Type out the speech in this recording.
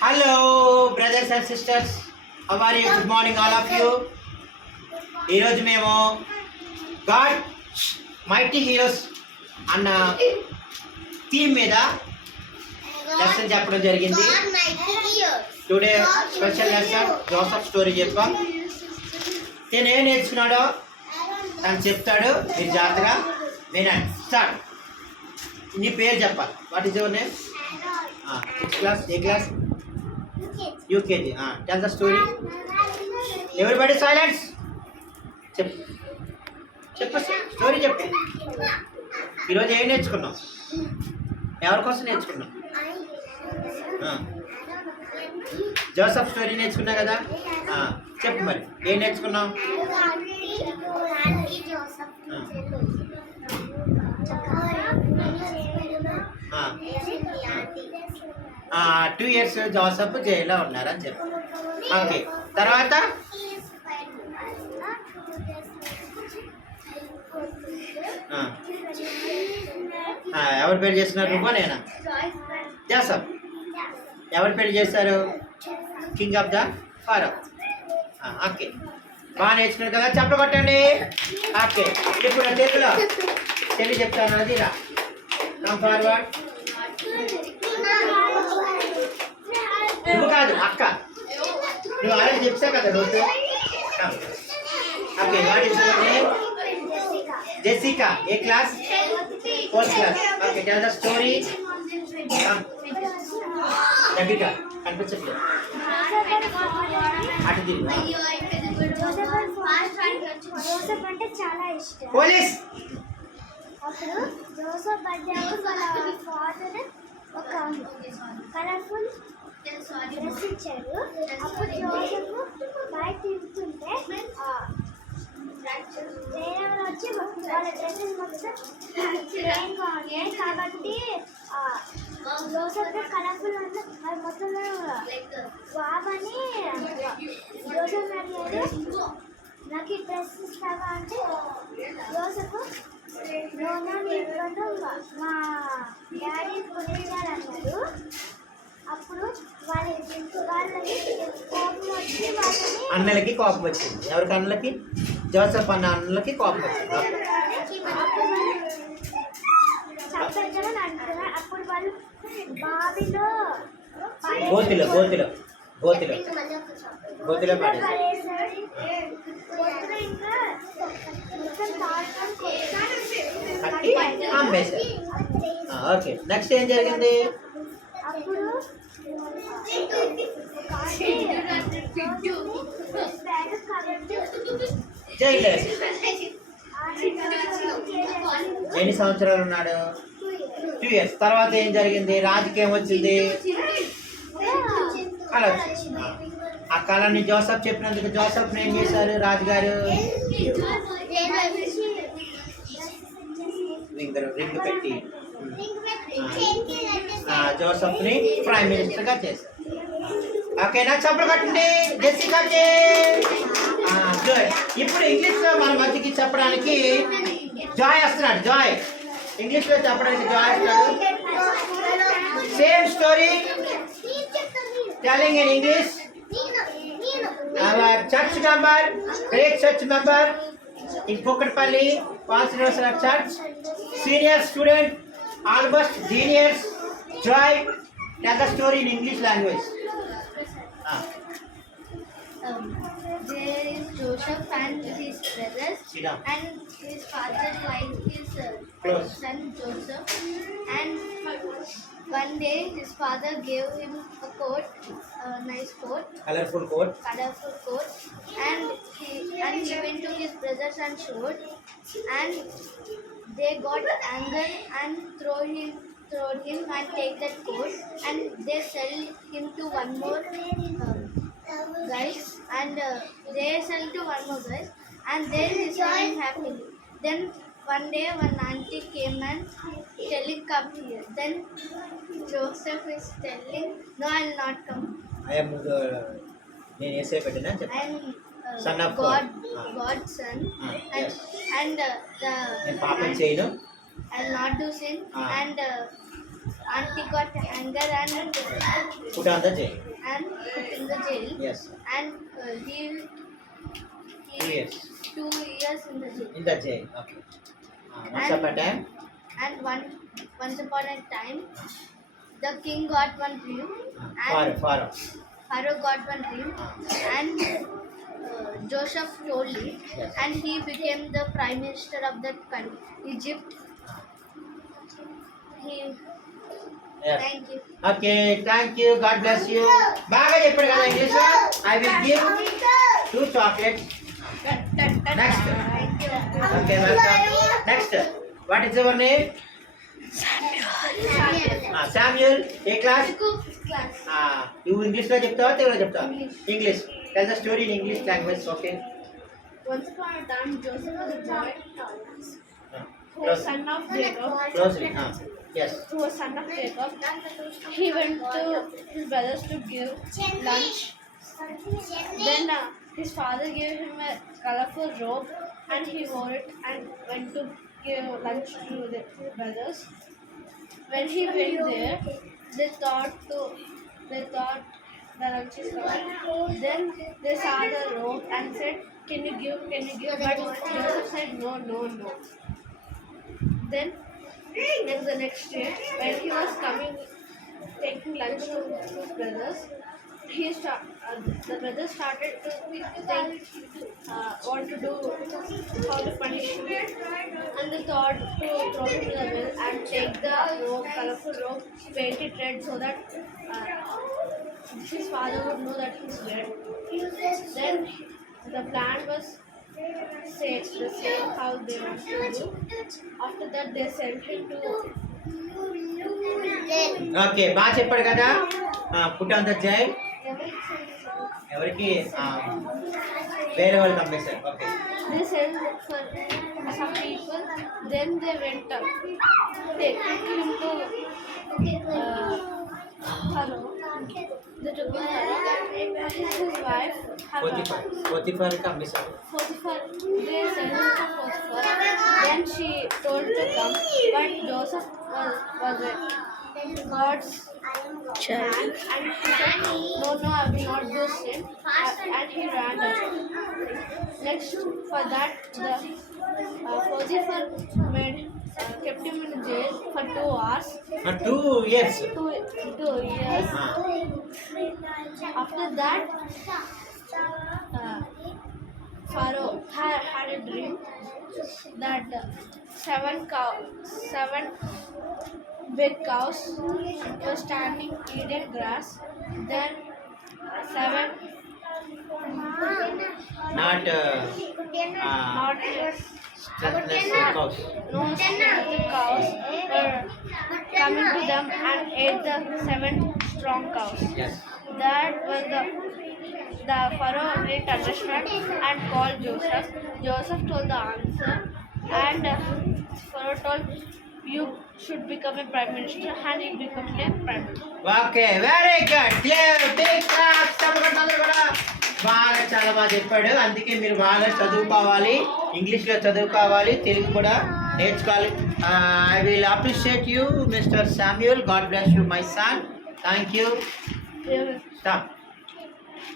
Hello, brothers and sisters. How are you? Good morning, all of you. ఈరోజు మేము God mighty heroes అన్న థీమ్ మీద లెసన్ చెప్పడం జరిగింది. Today special lesson Joseph story చెప్పాం. నేను ఏం నేర్చుకున్నాడో తను చెప్తాడు, మీరు జాగ్రత్తగా వినండి. స్టార్ట్. నీ పేరు చెప్పాలి. What is your name? Class A class? UKG. Tell the story. Everybody silence. చెప్పు చెప్పు స్టోరీ చెప్పు. ఈరోజు ఏం నేర్చుకున్నాం? ఎవరి కోసం నేర్చుకున్నాం? జోసఫ్ స్టోరీ నేర్చుకున్నా కదా. చెప్పు మరి ఏం నేర్చుకున్నాం? 2 years జోసఫ్ జైల్లో ఉన్నారని చెప్పు. ఓకే, తర్వాత ఎవరు పెళ్లి చేస్తున్నారు? నువ్వు నేనా? జోసఫ్. ఎవరు పెళ్లి చేశారు? King of the Pharaoh. Okay, బాగా నేర్చుకున్నారు కదా, చెప్పలు కొట్టండి. ఓకే, ఇప్పుడు తెలుగులో తెలుగు చెప్తాను. అది రా, కమ్ ఫార్వర్డ్. నువ్వు కాదు, అక్క. నువ్వు ఆల్రెడీ చెప్తావు కదా రోజు. Okay, what is your name? Jessica. A class? 4th class. Okay, tell the story. దగ్గరగా కనిపించట్లేదు. అటు తిరుగు. జోసఫ్ అంటే చాలా ఇష్టం. పోలీస్. అప్పుడు జోసఫ్ బర్త్డే వాళ్ళ ఫాదర్ ఒక కలర్ఫుల్ డ్రెస్ ఇచ్చాడు. అప్పుడు జోసఫ్ బయట తిరుగుతుంటే వేరే వచ్చి వాళ్ళ డ్రెస్సెస్ మొత్తం ప్లెయిన్గా ఉన్నాయి కాబట్టి జోసఫ్ కలర్ఫుల్ ఉంది. అది మొత్తం బాబని జోసఫ్ అడిగాడు, నాకు ఈ డ్రెస్ ఇస్తావా అంటే జోసఫ్ మా డాడీ కొనిచ్చారన్నాడు. అప్పుడు వాళ్ళకి కోపం వచ్చి వాళ్ళని అన్నలకి కోపం వచ్చింది. ఎవరికి? అన్నలకి. జోసఫ్ అన్న అన్నలకి కోపం వచ్చింది. చంపేద్దామని అంటున్నారు. అప్పుడు వాళ్ళు బావిలో గోతిలో గోతిలో గోతిలో గోతిలో పడేది. ఇంకా మొత్తం కట్టి అమ్మేశారు. ఓకే, నెక్స్ట్ ఏం జరిగింది? అప్పుడు జైలు. ఎన్ని సంవత్సరాలు ఉన్నాడు? 2 years. తర్వాత ఏం జరిగింది? రాజకీయం వచ్చింది. కళ వచ్చింది. ఆ కళని జోసఫ్ చెప్పినందుకు జోసఫ్ ఏం చేశారు రాజుగారు? రింగ్ పెట్టి జోసఫ్ ని ప్రైమ్ మినిస్టర్ గా చేశారు. ఓకేనా? చప్పలు కట్టండి జెసికాకి. గుడ్. ఇప్పుడు ఇంగ్లీష్ లో మన మధ్యకి చెప్పడానికి జాయ్ వస్తున్నాడు. జాయ్ ఇంగ్లీష్ లో చెప్పడానికి జాయ్ వస్తున్నాడు. Same story telling in English. Our church member, great church member in Kukatpalli, Pastor Church, senior student, almost genius, Joy, tell the story in English language. There is Joseph and his brothers, and his father liked his son Joseph. And one day his father gave him a coat, a nice coat, Colorful coat. and he went to his brothers and showed, and they got anger and throw him and take that coat, and they sell him to one more guys, and they sell to one more guys, and then he saw him happily. Then one day one auntie came and telling, come here. Then Joseph is telling, no, I will not come. I am నేను ఏసే పెట్టినా I చెప్పు. am Son of God. God's son, Yes. and నేను పాపం చేయను. I will not do sin, and auntie got anger and Put on the jail. and put in the jail. Yes. And he 2 years 2 years in the jail. in the jail. Okay. Once upon a time. And once upon a time, the king got one dream, and Pharaoh. Pharaoh got one dream, and Joseph told it, Yes. and he became the prime minister of that country, Egypt. He. Yes. Thank you. Okay, thank you. God bless you. బాగా చెప్పాడు కదా English. I will give 2 chocolates. Next. Thank you. Okay, welcome. Next. What is your name? Samuel. A class? Class. నువ్వు ఇంగ్లీష్లో చెప్తావా తెలుగులో చెప్తావా? English. Tell the story in English language. Okay. Once upon a time, Joseph was a boy, who was Close. son of Jacob. Closely. Yes. Who was son of Jacob. He went to his brothers to give lunch. Then his father gave him a colorful robe, and he wore it and went to give lunch to the brothers. When he went there, they thought the lunch is gone. Then they saw the robe and said, "Can you give?" But Joseph said, "No." Then the next day, when he was taking lunch to his brothers, the brothers started to think what to do, how to punish him, and they thought to throw him to the well and take the robe, colorful robe, paint it red so that his father would know that he's dead. Then the plan was the same how they want to do. After that, they sent him to okay బాగా చెప్పాడు కదా. Put on the jail. ఎవరికి వేరే వాళ్ళు పంపిస్తారు. Okay. They sent for some people. Then they went up. They took him to Pharaoh. They took him his wife. పోతిఫర్కి పంపిస్తారు. Potiphar. They sent him to Potiphar. Then she told to come, but Joseph was God's child, and he said, "No, I will not do sin," and he ran away. Next, for that, the Potiphar kept him in jail for 2 hours. 2 years. 2 years. After that, Pharaoh had a dream that 7 big cows were standing eating grass. Then 7 Not not strengthless cows. no the cows were coming to them and ate the 7 strong cows. Yes. That was the Pharaoh didn't understand and called Joseph. Joseph told the answer, and Pharaoh told, "You should become a prime minister," and he became a prime minister. Okay very good. Big claps. అందరూ కూడా బాగా చాలా బాగా చెప్పాడు. అందుకే మీరు బాగా చదువుకోవాలి, ఇంగ్లీష్లో చదువుకోవాలి, తెలుగు కూడా నేర్చుకోవాలి. I will appreciate you mister Samuel. God bless you my son. Thank you. Yeah. Stop.